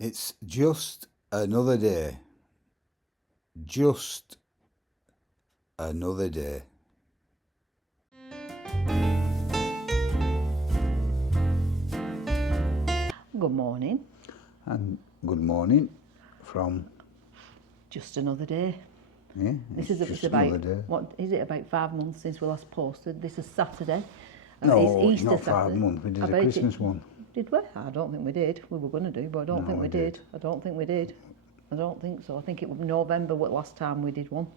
It's just another day. Just another day. Good morning. And good morning from... Just another day. Yeah, This it's is just about, another day. what is it, about 5 months since we last posted. This is Saturday. No, it's Easter not Saturday. 5 months. We did I a bet Christmas one. Did we? I don't think we did. We were going to do, but I don't think we did. I don't think we did. I don't think so. I think it was November last time we did one.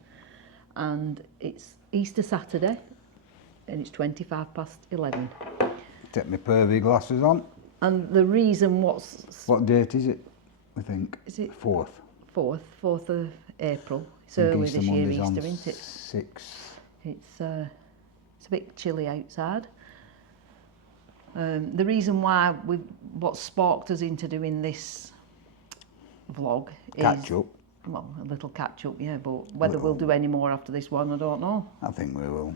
And it's Easter Saturday, and it's 11:25. Take my pervy glasses on. And the reason What date is it, we think? Is it 4th. 4th of April. It's early this year, Easter, isn't it? 6th. It's a bit chilly outside. The reason why what sparked us into doing this vlog is... Catch up. Well, a little catch up, yeah, but whether we'll do any more after this one, I don't know. I think we will.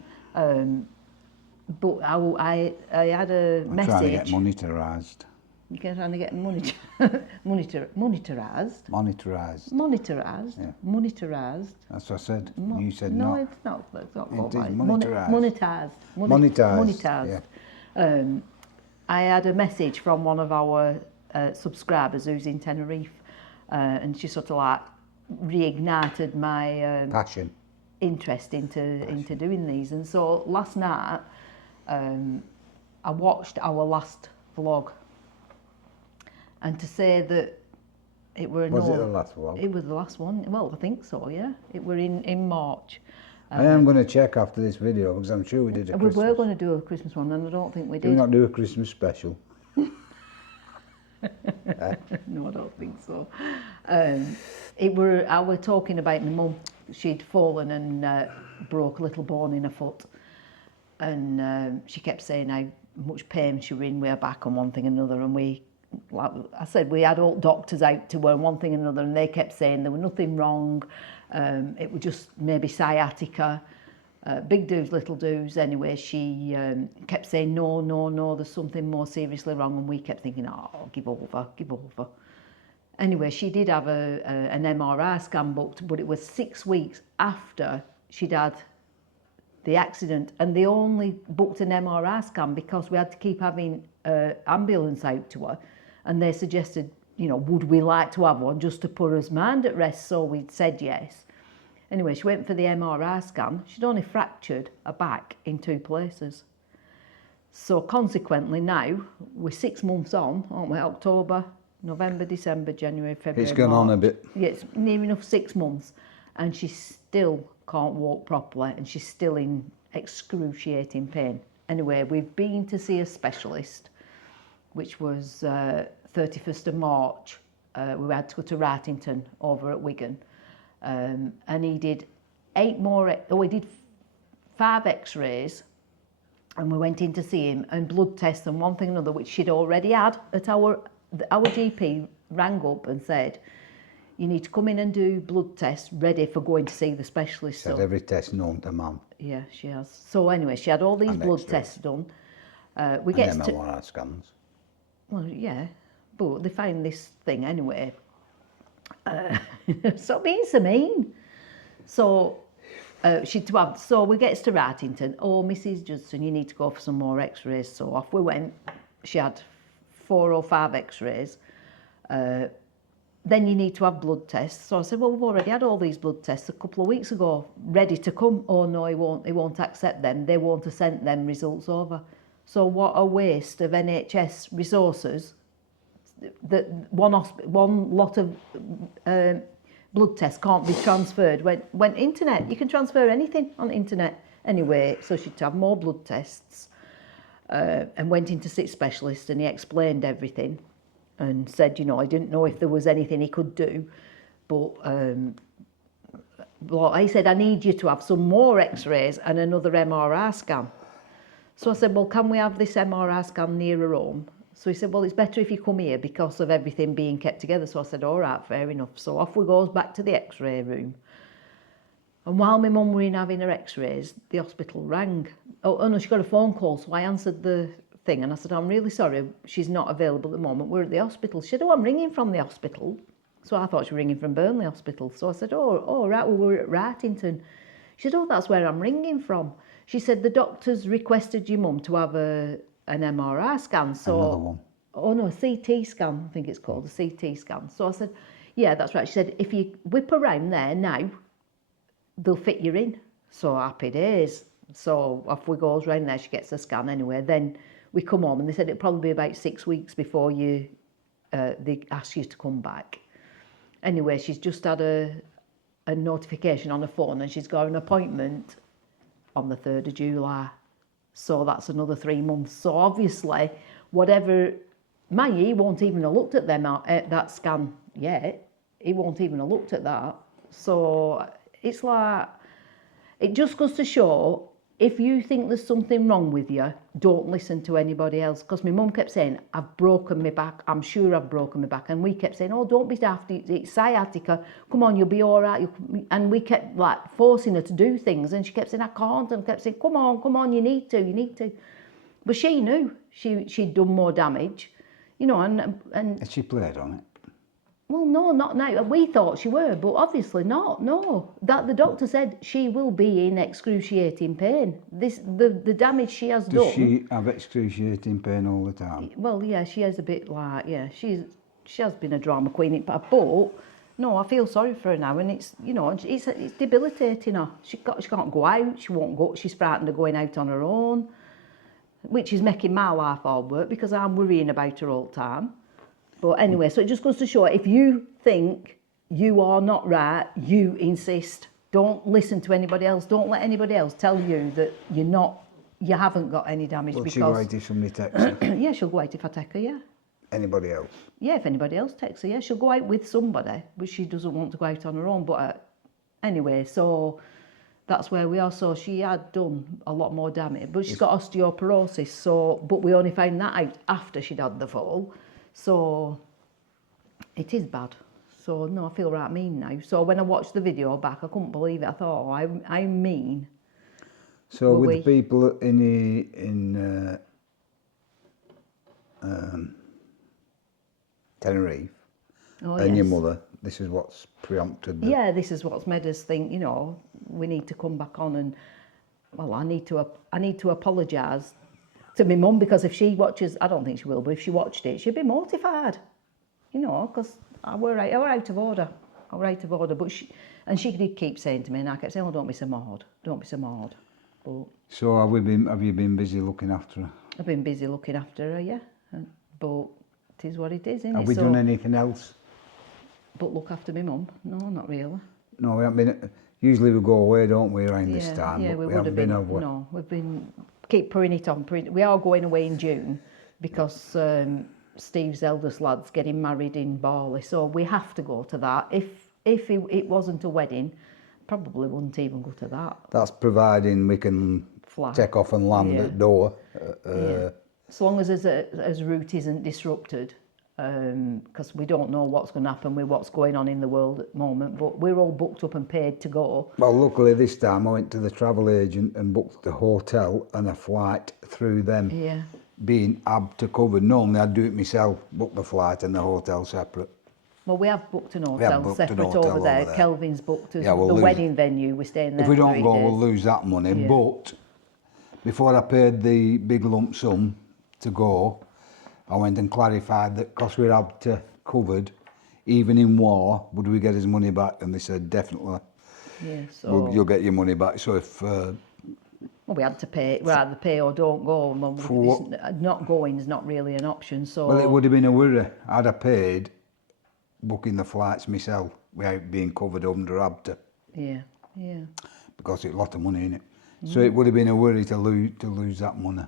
But I had a We're message... trying to get monitorised. You're trying to get monitorised? Monitorised. Yeah. Monitorised. That's what I said. You said no. no. It's not. That's not It what is mine. monitorised. Monitorised. Yeah. I had a message from one of our subscribers who's in Tenerife, and she sort of like reignited my Passion. interest into doing these. And so last night, I watched our last vlog, and to say that it were Was it the last vlog? It was the last one. Well, I think so. Yeah, it were in March. I am going to check after this video because I'm sure we did a Christmas. We were going to do a Christmas one, and I don't think we did. Did we not do a Christmas special? No, I don't think so. I were talking about my mum. She'd fallen and broke a little bone in her foot, and she kept saying how much pain she were in with her back and one thing and another. And like I said, we had all doctors out to her and one thing and another, and they kept saying there was nothing wrong. It was just maybe sciatica. Big do's, little do's. Anyway, she kept saying, no, there's something more seriously wrong. And we kept thinking, oh, give over. Anyway, she did have an MRI scan booked, but it was 6 weeks after she'd had the accident. And they only booked an MRI scan because we had to keep having ambulance out to her. And they suggested, would we like to have one just to put her mind at rest? So we said yes. Anyway, she went for the MRI scan. She'd only fractured her back in 2 places. So consequently now, we're 6 months on, aren't we? October, November, December, January, February, It's gone March. on a bit. Yeah, it's near enough 6 months. And she still can't walk properly, and she's still in excruciating pain. Anyway, we've been to see a specialist, which was 31st of March. We had to go to Wrightington over at Wigan. And he did 5 x-rays, and we went in to see him, and blood tests and one thing and another, which she'd already had at our GP rang up and said, you need to come in and do blood tests ready for going to see the specialist. She had every test known to man. Yeah, she has. So anyway, she had all these And blood X-rays. tests done. And MRI scans. Well, yeah, but they found this thing anyway. Stop being so mean. So so we get to Wrightington. Oh, Mrs. Judson, you need to go for some more x-rays. So off we went. She had 4 or 5 x-rays. Then you need to have blood tests. So I said, well, we've already had all these blood tests a couple of weeks ago, ready to come. Oh no, he won't accept them. They won't have sent them results over. So what a waste of NHS resources. That one lot of blood tests can't be transferred. When internet, you can transfer anything on the internet. Anyway, so she'd have more blood tests, and went in to see a specialist, and he explained everything and said, I didn't know if there was anything he could do, but he said, I need you to have some more x-rays and another MRI scan. So I said, well, can we have this MRI scan nearer home? So he said, well, it's better if you come here because of everything being kept together. So I said, all right, fair enough. So off we goes back to the x-ray room. And while my mum were in having her x-rays, the hospital rang. Oh no, she got a phone call. So I answered the thing. And I said, I'm really sorry, she's not available at the moment. We're at the hospital. She said, oh, I'm ringing from the hospital. So I thought she was ringing from Burnley Hospital. So I said, oh, right, well, we're at Wrightington. She said, oh, that's where I'm ringing from. She said, the doctors requested your mum to have an MRI scan. So, Another one. Oh, no, a CT scan, I think it's called, a CT scan. So I said, yeah, that's right. She said, if you whip around there now, they'll fit you in. So happy days. So off we goes round there, she gets a scan anyway. Then we come home and they said it'd probably be about 6 weeks before they ask you to come back. Anyway, she's just had a notification on her phone and she's got an appointment on the 3rd of July. So that's another 3 months. So obviously, whatever, he won't even have looked at that scan yet. He won't even have looked at that. So it's like, it just goes to show, if you think there's something wrong with you, don't listen to anybody else. Because my mum kept saying, I've broken my back, I'm sure I've broken my back. And we kept saying, oh, don't be daft, it's sciatica, come on, you'll be all right. And we kept like forcing her to do things. And she kept saying, I can't. And kept saying, come on, you need to. But she knew she'd done more damage, and Has she played on it? well, no, not now. We thought she were, but obviously not. No, that the doctor said she will be in excruciating pain. The damage she has done. Does she have excruciating pain all the time? Well, yeah, she is a bit like, yeah, she has been a drama queen, but no, I feel sorry for her now, and it's it's debilitating her. She can't go out. She won't go. She's frightened of going out on her own, which is making my life hard work because I'm worrying about her all the time. But anyway, so it just goes to show, if you think you are not right, you insist. Don't listen to anybody else. Don't let anybody else tell you that you haven't got any damage. Will because she go out if somebody texts her? yeah, she'll go out if I take her, yeah. Anybody else? Yeah, if anybody else takes her, yeah. She'll go out with somebody, but she doesn't want to go out on her own. But anyway, so that's where we are. So she had done a lot more damage, but she's got osteoporosis. So, but we only found that out after she'd had the fall. So it is bad. So no, I feel right mean now. So when I watched the video back, I couldn't believe it. I thought, oh, I'm mean. So with the people in Tenerife and your mother, this is what's preempted. Yeah, this is what's made us think, we need to come back on, and well, I need to apologise to my mum, because if she watches, I don't think she will, but if she watched it, she'd be mortified, because I were out of order. But she did keep saying to me, and I kept saying, oh, don't be so hard. But so have you been busy looking after her? I've been busy looking after her, yeah. But it is what it is, isn't it? Have we done anything else? But look after my mum? No, not really. No, we haven't been. Usually we go away, don't we, around this time? Yeah, but we haven't been over. No, we've been keep putting it on. We are going away in June because Steve's eldest lad's getting married in Bali, so we have to go to that. If it wasn't a wedding, probably wouldn't even go to that. That's providing we can take off and land at Doha. Yeah. As long as his route isn't disrupted, because we don't know what's going to happen with what's going on in the world at the moment, but we're all booked up and paid to go. Well, luckily this time I went to the travel agent and booked the hotel and a flight through them. Yeah. Being ABTA covered. Normally I'd do it myself, book the flight and the hotel separate. Well, we have booked an hotel separate over there. Kelvin's booked us. We'll the wedding venue, we're staying there. If we don't for 3 go, days. we'll lose that money. Yeah. But before I paid the big lump sum to go, I went and clarified that because we're ABTA covered, even in war, would we get his money back? And they said definitely. Yeah, so you'll get your money back. So if well, we had to pay, rather pay or don't go. Not going is not really an option. So well, it would have been a worry. I'd have paid booking the flights myself without being covered under ABTA. Yeah. Because it's a lot of money, isn't it? So it would have been a worry to lose that money.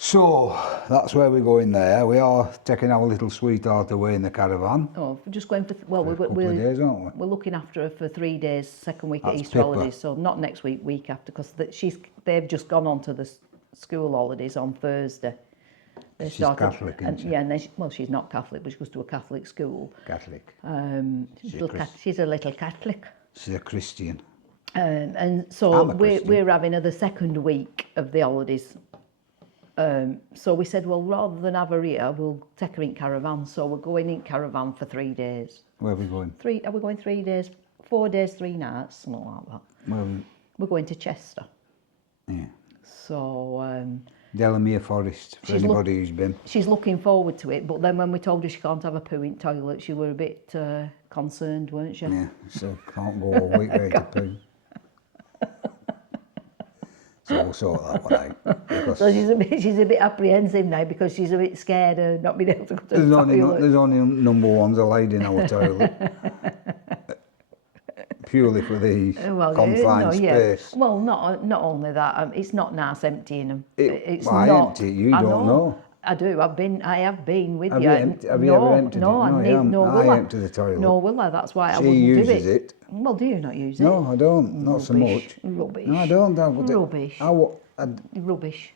So that's where we're going there. We are taking our little sweetheart away in the caravan. Oh, we're just going for a couple of days, aren't we? We're looking after her for 3 days, second week at Easter Pippa. holidays. So not next week, week after, because they've just gone on to the school holidays on Thursday. She's Catholic, isn't she? Yeah, and then she's not Catholic, but she goes to a Catholic school. Catholic. She's a little Catholic. She's a Christian. And so we're having the second week of the holidays So we said, well, rather than have her here, we'll take her in caravan. So we're going in caravan for 3 days. Where are we going? Are we going 3 days? 4 days, 3 nights, something like that. Well, We're going to Chester. yeah. So Delamere Forest, for anybody who's been. she's looking forward to it, but then when we told her she can't have a poo in toilet, she were a bit concerned, weren't she? Yeah, so can't go a week without a poo. So we'll sort that one out. Because So she's a bit apprehensive now because she's a bit scared of not being able to go to the toilet. there's only number ones allowed in our toilet. Purely for the confined space. Well, not only that, it's not nice emptying them. It's I not. empty it, you I don't know. I do. I have been with Have you. you have you ever emptied no, it? No, will I empty the toilet. No, will I? That's why I She wouldn't uses do it. it. Well, do you not use it? No, I don't. Not so much. Rubbish. No, I don't. Rubbish. Rubbish.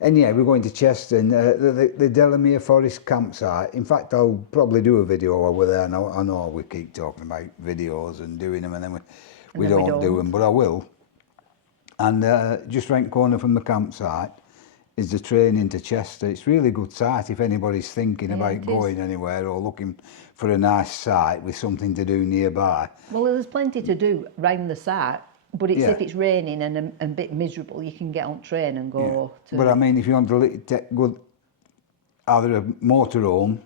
Anyhow, we're going to Chester, and the Delamere Forest campsite. In fact, I'll probably do a video while we're there. I know we keep talking about videos and doing them, and then we don't do them, but I will. And just round the corner from the campsite is the train into Chester. It's really good site if anybody's thinking about going anywhere or looking for a nice site with something to do nearby. Well, there's plenty to do round the site. But it's if it's raining and a bit miserable, you can get on train and go to... But I mean, if you want to take good, either a motorhome,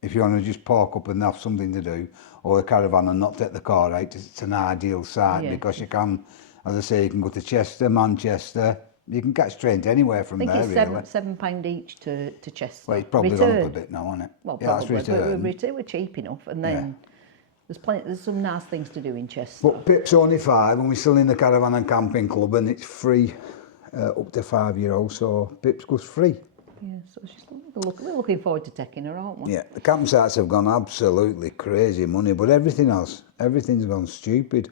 if you want to just park up and have something to do, or a caravan and not take the car out, it's an ideal site because you can, as I say, you can go to Chester, Manchester, you can catch trains anywhere from there, really. I think it's £7 each to Chester. Well, it's probably gone up a bit now, isn't it? Well, yeah, probably, that's return. but we're cheap enough, and then... There's some nice things to do in Chester. But Pip's only 5 and we're still in the caravan and camping club, and it's free up to 5-year-olds, so Pip's goes free. Yeah, so we're looking forward to taking her, aren't we? Yeah, the campsites have gone absolutely crazy money, but everything's gone stupid.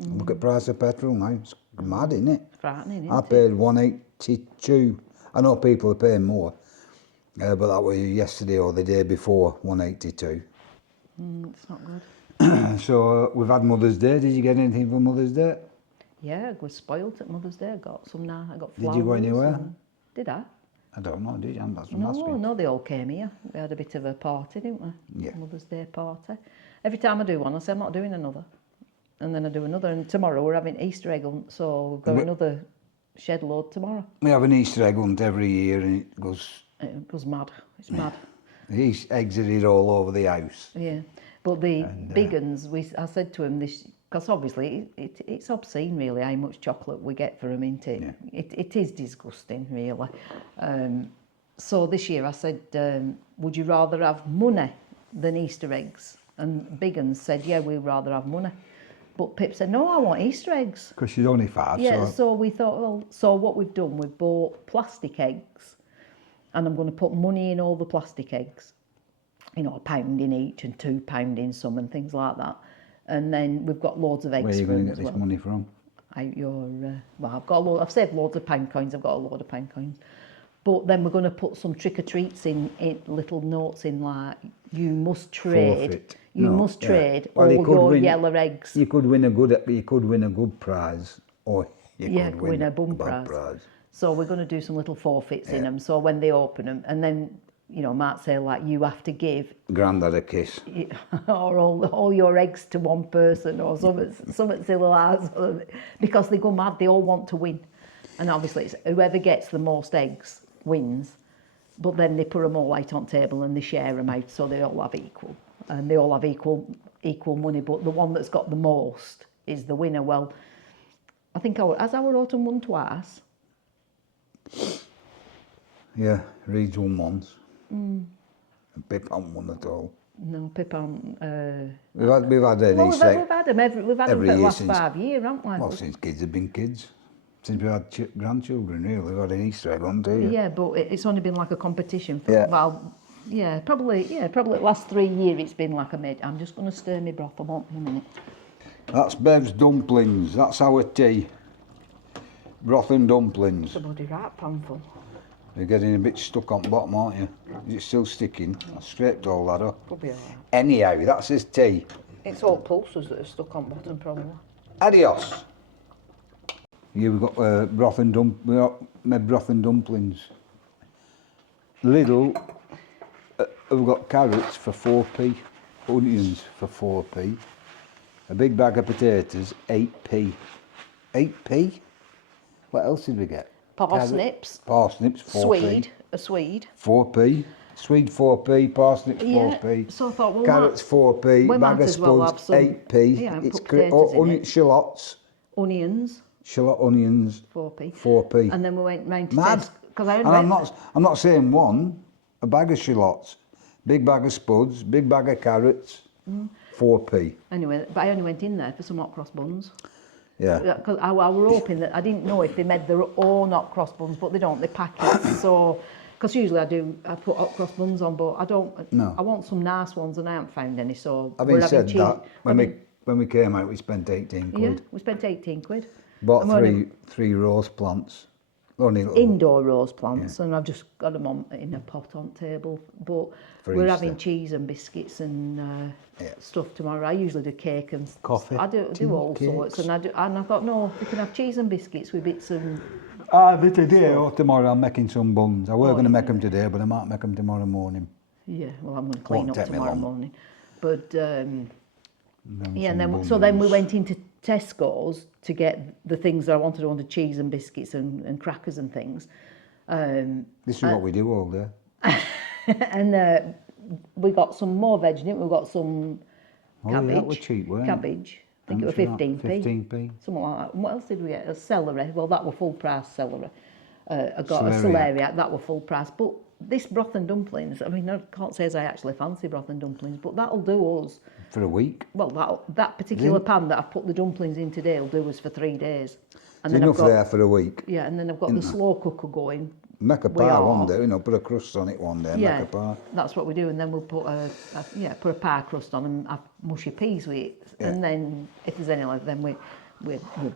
Look at the price of petrol now, it's mad, isn't it? Frightening, isn't I paid £1.82. I know people are paying more, but that was yesterday or the day before, £1.82. It's not good. So we've had Mother's Day. Did you get anything for Mother's Day? Yeah, I was spoilt at Mother's Day. I got flowers. Did you go anywhere? Did I? I don't know, did you? That's No, they all came here. We had a bit of a party, didn't we? Yeah. Mother's Day party. Every time I do one, I say I'm not doing another. And then I do another. And tomorrow we're having Easter egg hunt, so we've got another shed load tomorrow. We have an Easter egg hunt every year, and it goes mad. It's mad. The eggs are here all over the house. Yeah, but the big uns, I said to him this, because obviously it's obscene really how much chocolate we get for them, isn't it? Yeah. It is disgusting really. So this year I said, would you rather have money than Easter eggs? And big uns said, yeah, we'd rather have money. But Pip said, no, I want Easter eggs. Because she's only 5, Yeah, so we thought, well, so what we've done, we've bought plastic eggs, and I'm going to put money in all the plastic eggs, you know, £1 in each and £2 in some and things like that. And then we've got loads of eggs. Where are you going to get this money from? Out your, I've saved loads of pound coins. I've got a load of pound coins. But then we're going to put some trick-or-treats in little notes in like, you must trade. Forfeit. You must trade all your yellow eggs. You could win a good prize, or you could win a bum prize. So we're going to do some little forfeits in them. So when they open them, and then, you know, might say like, you have to give Grandad a kiss, or all your eggs to one person, or something silly like that, because they go mad. They all want to win, and obviously it's whoever gets the most eggs wins. But then they put them all out on table and they share them out, so they all have equal, and they all have equal money. But the one that's got the most is the winner. Well, I think has our autumn won twice. Yeah, Reed's won once. And Pip hasn't won at all. No, Pip hasn't. We've had we've had them for the last 5 years, haven't we? Well, since kids have been kids. Since we had grandchildren, really. We've had an Easter egg hunt, do you? Yeah, but it's only been like a competition for, probably the last 3 years it's been like I'm just going to stir my broth, I won't in a minute. That's Bev's dumplings, that's our tea. Broth and dumplings. It's a bloody right panful. You're getting a bit stuck on the bottom, aren't you? Is it still sticking? I scraped all that up. Could be alright. Anyhow, that's his tea. It's all pulses that are stuck on bottom, probably. Adios. Yeah, we've got made broth and dumplings. Lidl, we've got carrots for 4p, onions for 4p, a big bag of potatoes, 8p. 8p? What else did we get? Parsnips. Parsnips, 4p. Swede. A Swede. 4p. Swede 4p, parsnips 4p. So I thought, well, carrots 4p, we bag might of as well have spuds some- 8p. yeah, and It's put potatoes in it. shallots, Onions. shallot onions 4p. 4p. And then we went round to Mad. Tesco. Because I And only I'm went, not saying one, a bag of shallots, big bag of spuds, big bag of carrots, 4p. anyway, but I only went in there for some hot cross buns. Yeah. Because I were hoping that, I didn't know if they made their own hot cross buns, but they don't, they pack it. So, because usually I put hot cross buns on, but I don't. No. I want some nice ones and I haven't found any, so Having we're having said cheese. that, when we came out, we spent 18 Yeah, quid. we spent 18 quid. Bought And we're only- three rose plants. Only little. Indoor rose plants, and I've just got them on in a pot on table. But For we're Easter. having cheese and biscuits and stuff tomorrow. I usually do cake and Coffee, I do tea, all sorts, cakes. and I thought no, we can have cheese and biscuits with bits and Either today or tomorrow I'm making some buns. I were going to make yeah. them today, but I might make them tomorrow morning. yeah. Well, I'm going to clean Won't up take me tomorrow long. morning. But yeah, and then some then we buns. went into Tesco's to get the things that I wanted. I wanted cheese and biscuits and crackers and things. This is what we do all day. And we got some more veg, didn't we? We got some Oh, cabbage. yeah, that was cheap, weren't it? Cabbage. I think How it was much was that? 15p. 15p. Something like that. And what else did we get? A celery. Well, that were full price celery. I got a Celeriac. celeriac, that were full price. But this broth and dumplings, I mean, I can't say as I actually fancy broth and dumplings, but that'll do us. For a week. Well, that particular pan that I've put the dumplings in today will do us for 3 days. And There's then enough I've got, there for a week. yeah, and then I've got the slow cooker going. Make a We pie are. one day, put a crust on it one day, Yeah, make a pie. that's what we do, and then we'll put put a pie crust on and have mushy peas with it, and then if there's any left, then we'll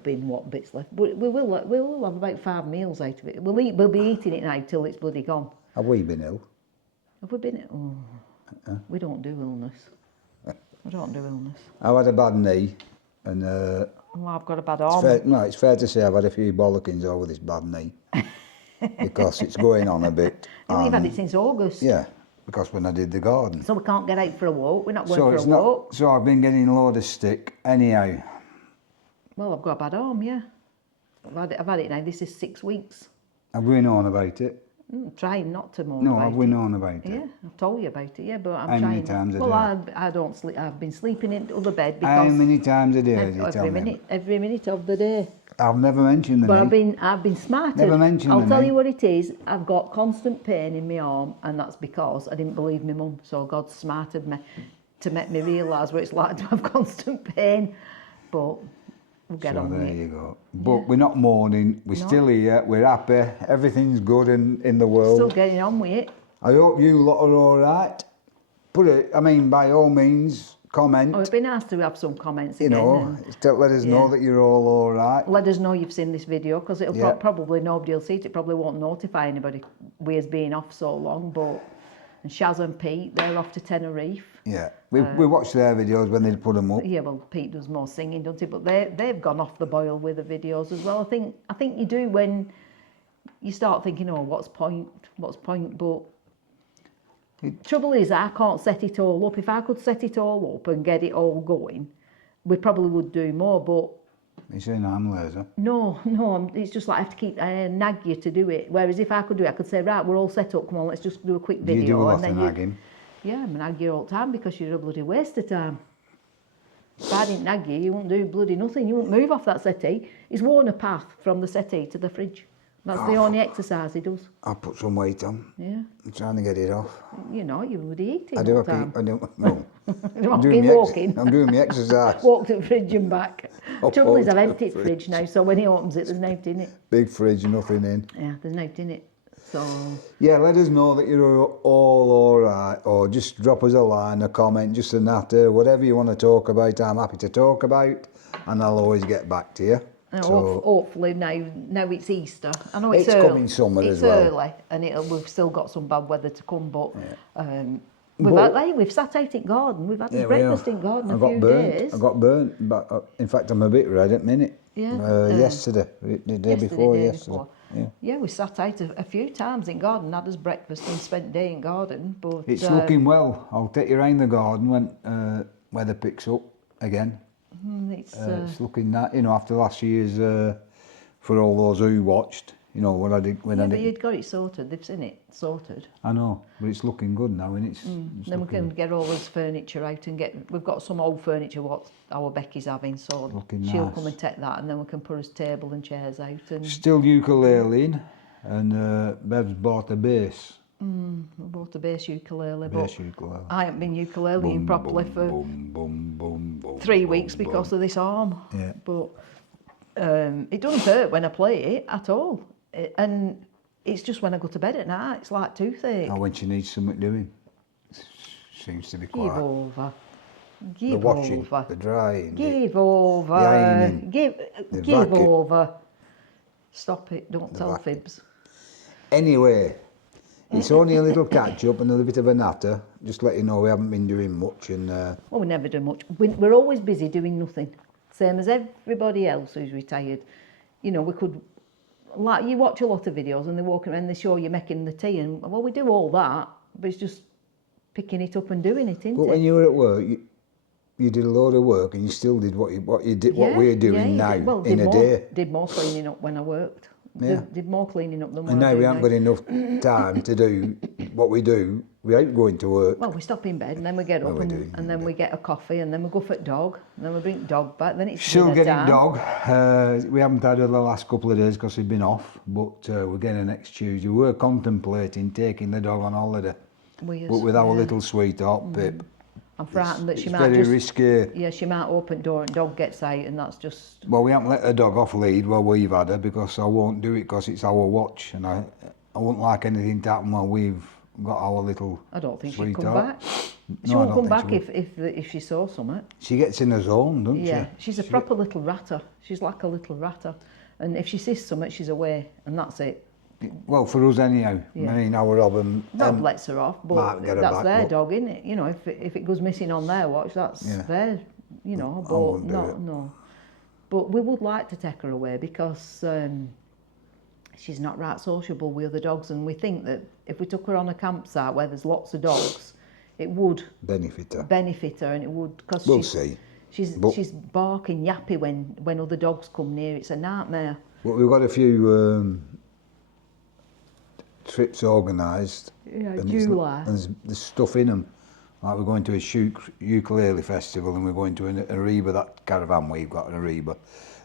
bin what bits left. But we'll have about 5 meals out of it. We'll be eating it now till it's bloody gone. Have we been ill? Have we been? We don't do illness. We don't do illness. I've had a bad knee, and Well, I've got a bad arm. it's fair to say I've had a few bollockings over this bad knee. Because it's going on a bit. Yeah, we've had and- it since August. Yeah, because when I did the garden. So we can't get out for a walk. We're not going So for it's a walk. so I've been getting a load of stick. Anyhow, Well, I've got a bad arm. Yeah, I've had it now. This is 6 weeks. have we known about it? Trying not to moan No, about have we it. known about it? Yeah, I've told you about it. Yeah, but I'm How trying. many times a well, day? I don't sleep. I've been sleeping in the other bed How because many times a day did you tell me? every minute of the day. I've never mentioned the But knee. I've been smarter. Never mentioned I'll the tell knee. you what it is. I've got constant pain in my arm, and that's because I didn't believe my mum. So God smarted me to make me realise what it's like to have constant pain. But we'll get So on with there it. you go. But we're not mourning. We're still here. We're happy. Everything's good in the world. Still getting on with it. I hope you lot are all right. By all means, comment. Oh, it'd be nice to have some comments You again. know, and let us know yeah. that you're all right. let us know you've seen this video, because it'll Yeah. probably nobody will see it. It probably won't notify anybody. We us being off so long, but and Shaz and Pete, they're off to Tenerife. Yeah, we watch their videos when they put them up. Yeah, well, Pete does more singing, doesn't he? But they've gone off the boil with the videos as well. I think you do when you start thinking, oh, what's point? But trouble is, I can't set it all up. If I could set it all up and get it all going, we probably would do more. But You're saying I'm lazy. no, it's just like I have to keep nag you to do it. Whereas if I could do it, I could say, right, we're all set up. Come on, let's just do a quick video. You do a lot and of then nagging. Yeah, I'm nag you all the time because you're a bloody waste of time. If I didn't nag you, you wouldn't do bloody nothing. You wouldn't move off that settee. He's worn a path from the settee to the fridge. That's the only exercise he does. I put some weight on. Yeah. I'm trying to get it off. You know, you would eat it I do. all the time. No. Walking. I'm doing my exercise. Walk to the fridge and back. Oh, Trouble is, oh, I've the emptied the fridge now, so when he opens it, there's nothing in it. Big fridge, nothing in. Yeah, there's nothing in it. So, Yeah, let us know that you're all right, or just drop us a line, a comment, just a natter, whatever you want to talk about. I'm happy to talk about, and I'll always get back to you. hopefully now it's Easter. I know it's It's early. coming summer it's as well. early, and we've still got some bad weather to come, but But- we've sat out in garden. We've had Yeah, we breakfast have. in garden I a got few burnt. days. I got burnt, but in fact I'm a bit red at the minute. Yeah. Yesterday, the day before yesterday. Yeah. Yeah, we sat out a few times in garden, had us breakfast and spent the day in garden. But It's looking well. I'll take you around the garden when weather picks up again. It's looking that, you know, after last year's for all those who watched, you know, when I did. but you'd got it sorted. They've seen it sorted. I know, but it's looking good now, and it's Then we can get all this furniture out and we've got some old furniture what our Becky's having, so Looking she'll nice. come and take that, and then we can put us table and chairs out. And Still ukulele, and Bev's bought a bass. we bought a bass ukulele, Bass but ukulele. I haven't been ukuleleing properly for boom, boom, boom, boom, 3 boom, weeks because of this arm. Yeah. But it doesn't hurt when I play it at all. And it's just when I go to bed at night, it's like toothache. Now when she needs something doing, seems to be Give quiet. over. The Give washing, over. the drying, Give over. ironing, Give the give vacuum. over. Stop it, don't tell vacuum. fibs. Anyway, it's only a little catch up and a little bit of a natter. Just let you know we haven't been doing much, and Well, we never do much. We're always busy doing nothing. Same as everybody else who's retired. You know, we could, like, you watch a lot of videos and they're walking around, they show you making the tea, and well, we do all that, but it's just picking it up and doing it, isn't but it? when you were at work, you did a load of work and you still did what you did, what we're doing you now did, well, in did a more, day. Did more cleaning up when I worked. Yeah. Did more cleaning up than what And I now do we haven't got enough time to do what we do without going to work. Well, we stop in bed and then we get up and then we get a coffee and then we go for dog and then we bring dog back. Then it's Still dinner getting time. dog. We haven't had her the last couple of days because we've been off, but we're getting her next Tuesday. We're contemplating taking the dog on holiday, but with our little sweetheart Pip. I'm frightened that she It's might very just risky. yeah, she might open door and dog gets out, and that's just Well, we haven't let the dog off lead while we've had her because I won't do it because it's our watch, and I won't like anything to happen while we've got our little I don't think she'll sweetheart. come back. She No, I won't don't come think back she will. if she saw something. She gets in her zone, doesn't Yeah, she? she's a proper little ratter. She's like a little ratter, and if she sees something, she's away, and that's it. Well, for us anyhow. Yeah. I mean, our Robin. Rob lets her off, but might get her that's back, their but- dog, isn't it? You know, if it goes missing on their watch, that's Yeah. their, you know. I But wouldn't do it. no. But we would like to take her away because she's not right sociable with other dogs, and we think that if we took her on a campsite where there's lots of dogs, it would benefit her. benefit her, and it would because We'll see. But- she's barking yappy when other dogs come near. It's a nightmare. But we've got a few trips organised. Yeah, and July. there's stuff in them. Like we're going to a ukulele festival and we're going to an Ariba, that caravan we've got, an Ariba.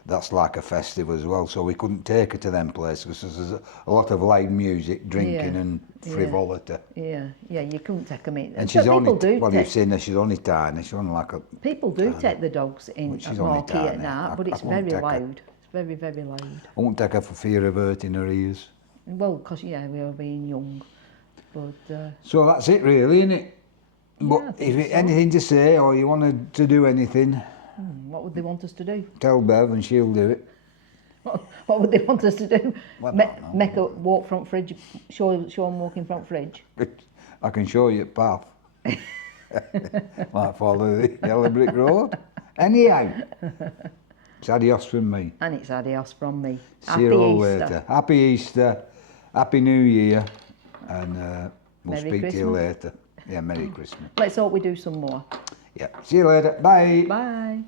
That's like a festival as well, so we couldn't take her to them places because there's a lot of loud music, drinking Yeah, and yeah. frivolity. Yeah, you couldn't take them in. And she's But only, people do well, take- you've seen her, she's only tiny, she's only like a... People do take the dogs in Well, at she's only market at tiny. night, but I it's won't very take her. loud. It's very, very loud. I won't take her for fear of hurting her ears. Well, because, yeah, we are being young. But, So that's it really, isn't it? But I if think it, so. anything to say or you wanted to do anything, what would they want us to do? tell Bev and she'll do it. What would they want us to do? Well, I don't know. Make a walk front fridge, show them walking front fridge. I can show you a path. Might follow the yellow brick road. Anyhow, it's adios from me. And it's adios from me. See you all Easter. later. Happy Easter, Happy New Year, and we'll Merry speak to you Christmas. later. Yeah, Merry Christmas. Let's hope we do some more. Yeah, see you later. Bye. Bye.